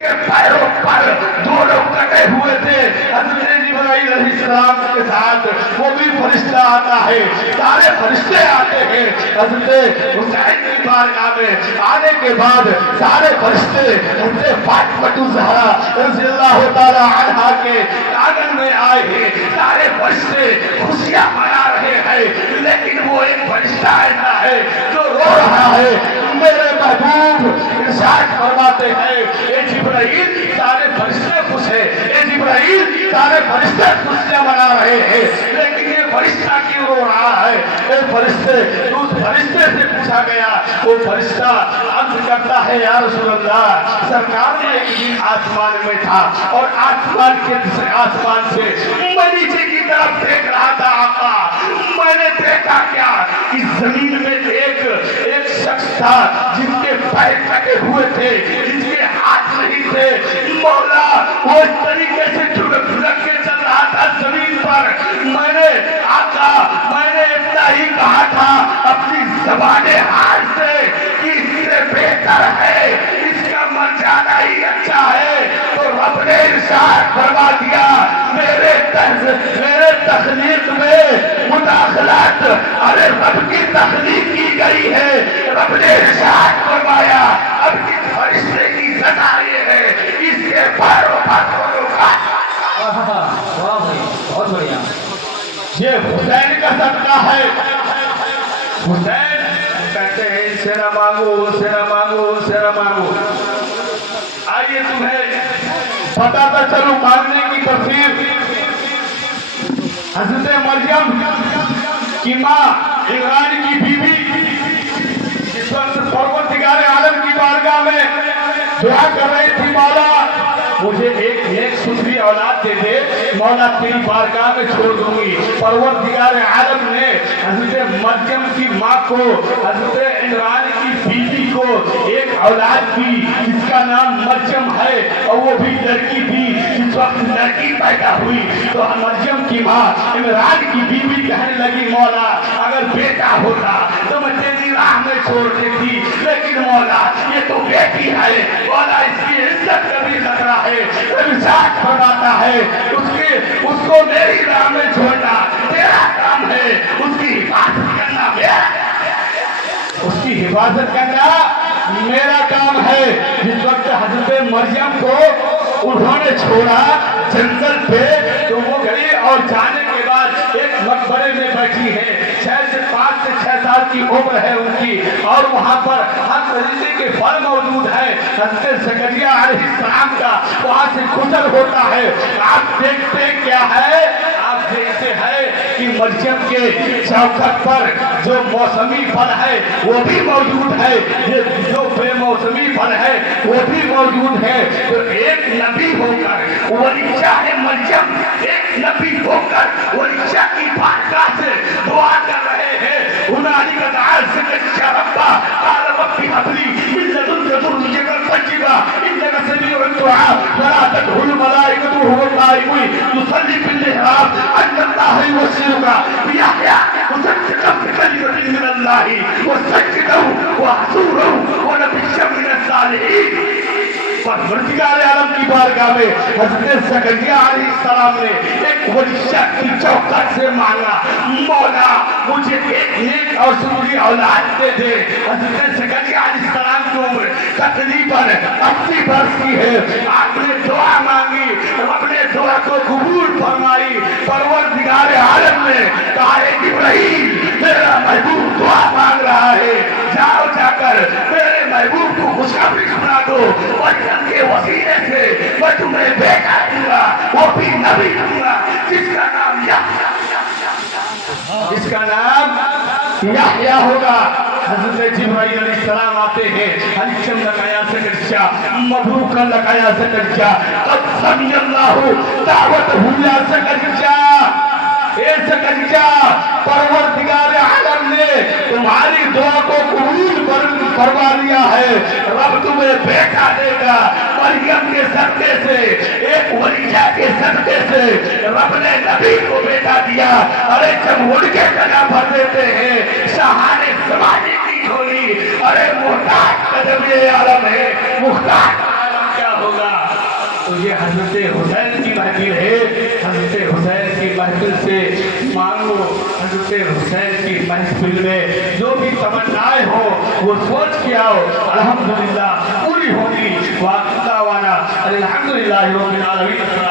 کے پیروں پر دو لوگ کٹے ہوئے تھے حضرت جبرائیل علیہ السلام کے ساتھ وہ بھی فرشتہ آتا ہے سارے فرشتے آتے ہیں حضرت حسین کی بارگاہ میں آنے کے بعد سارے فرشتے حضرت فاطمہ الزہرا رضی اللہ تعالی عنہا کے آنگن میں آئے ہیں سارے فرشتے خوشیاں منا رہے ہیں لیکن وہ ایک فرشتہ ایسا ہے جو رو رہا ہے میرے محبوب ارشاد فرماتے ہیں اے جبرائیل سارے فرشتے خوش ہیں اے جبرائیل سارے فرشتے خوشیاں منا رہے ہیں لیکن یہ فرشتہ کیوں رو رہا ہے اے فرشتے اس فرشتے سے پوچھا گیا وہ فرشتہ عرض کرتا ہے یا رسول اللہ سرکار نے ایک دن آسمان میں تھا اور آسمان سے میں نیچے کی طرف دیکھ رہا تھا آقا میں نے دیکھا کیا اس زمین میں ایک شخص تھا جس کے پیر کٹے ہوئے تھے جس کے ہاتھ نہیں تھے مولا وہ اس طریقے سے جھلک کے چل رہا تھا زمین پر میں نے آقا میں نے اتنا ہی کہا تھا اپنی زبان حال سے کہ اس سے بہتر ہے اس کا مر جانا ہی اچھا ہے تو رب نے ارشاد فرما دیا میرے تخلیق میں مداخلت ارے رب کی تخلیق کی گئی ہے رب نے ارشاد فرمایا اب کس فرشتے کی سزا یہ ہے اس کے پیروں پر دونوں کا بہت بڑھیا یہ حسین کا صدقہ ہے حسین کہتے ہیں ان سے نہ مانگو ان سے نہ مانگو ان سے نہ مانگو آئیے تمہیں پتا تھا چلو مانگنے کی تفسیر حضرت مریم کی ماں عمران کی بیوی اس وقت پروردگار عالم کی بارگاہ میں دعا کر رہی تھی مولا مجھے ایک ستھری اولاد دے دے مولا تیری بارگاہ میں چھوڑ دوں گی پروردگار عالم نے حضرت مریم کی ماں کو حضرت عمران کی بیوی کو ایک اولاد دی جس کا نام مریم ہے اور وہ بھی لڑکی تھی جس وقت لڑکی پیدا ہوئی تو مریم کی ماں عمران کی بیوی کہنے لگی مولا اگر بیٹا ہوتا تو میں تیری راہ میں چھوڑ دیتی لیکن مولا یہ تو بیٹی ہے مولا اس کی عزت کا بھی خطرہ ہے ارشاد فرماتا ہے اس کو میری راہ میں چھوڑنا تیرا کام ہے اس کی حفاظت کرنا میرا کام ہے جس وقت حضرت مریم کو انہوں نے چھوڑا جنگل پہ تو وہ گئی اور جانے کے بعد ایک مقبرے میں بیٹھی ہے 5 سے 6 سال کی عمر ہے ان کی اور وہاں پر ہر طریقے کے پھل موجود ہے حضرت زکریا علیہ السلام کا وہاں سے گزر ہوتا ہے آپ دیکھتے کیا ہے آپ دیکھتے ہیں کہ مریم کے چوکھٹ پر جو موسمی پھل ہے وہ بھی موجود ہے جو بے موسمی پھل ہے وہ بھی موجود ہے تو ایک نبی ہو کر ولیشہ ہے مریم ایک نبی ہو کر ولیشہ کی بارگاہ سے دعا کر رہے ہیں هنالك دعا زكريا ربه قال رب هب لي من لدنك ذرية طيبة إنك سميع الدعاء فنادته الملائكة وهو قائم يصلي في المحراب أن الله يبشرك بيحيى مصدقا بكلمة من الله وسيدا وحصورا ونبيا من الصالحين پروردگار عالم کی بارگاہ میں حضرت زکریا علیہ السلام نے ایک ولیشہ کی چوکھٹ سے مانگا مولا مجھے ایک نیک اور سنوری اولاد دے دے حضرت زکریا علیہ السلام کی عمر تقریباً 80 برس کی ہے آپ نے دعا مانگی رب نے دعا کو قبول فرمائی پروردگار عالم نے کہا اے ابراہیم میرا محبوب دعا مانگ رہا ہے جاؤ جا کر میرے محبوب کو خوشخبری سنا دو مریم کے وسیلے سے میں تمہیں بیٹا دوں گا وہ بھی نبی دوں گا جس کا نام یحییٰ ہوگا حضرت جبرائیل علیہ السلام آتے ہیں حلیشم لکایا زکریا مبروکا لکایا زکریا قد سمع اللہ دعوتہ یا زکریا اے زکریا پروردگار عالم نے تمہاری دعا کو قبول فرما لیا ہے رب تمہیں بیٹا دے گا مریم کے صدقے سے ایک ولیشہ کے صدقے سے رب نے نبی کو بیٹا دیا ارے جب اڑ کے گلا بھر دیتے ہیں شاہان زمانے کی جھولی ارے محتاج قدم یہ عالم ہے محتاج عالم کیا ہوگا تو یہ حضرت حسین کی محفل ہے. حضرت حسین کی محفل سے مانگو. حضرت حسین کی محفل میں جو بھی تمنائیں ہو وہ سوچ کے آؤ, الحمدللہ پوری ہوگی. واقعہ وانا الحمدللہ رب العالمین.